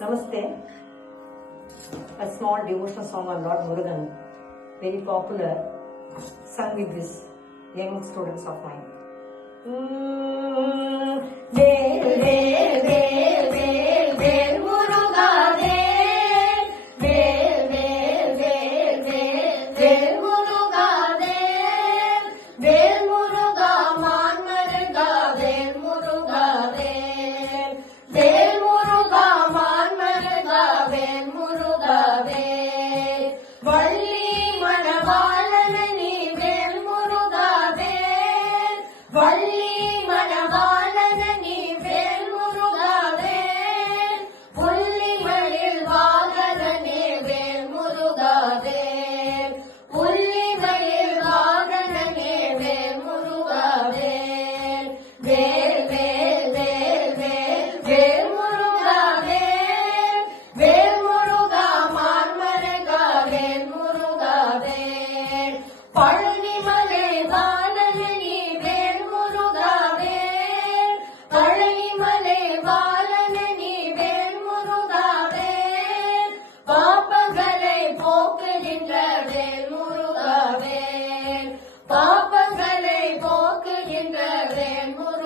Namaste. A small devotional song on Lord Murugan, very popular, sung with these young students of mine. பாப்பங்களை போக்குகின்ற Vel Muruga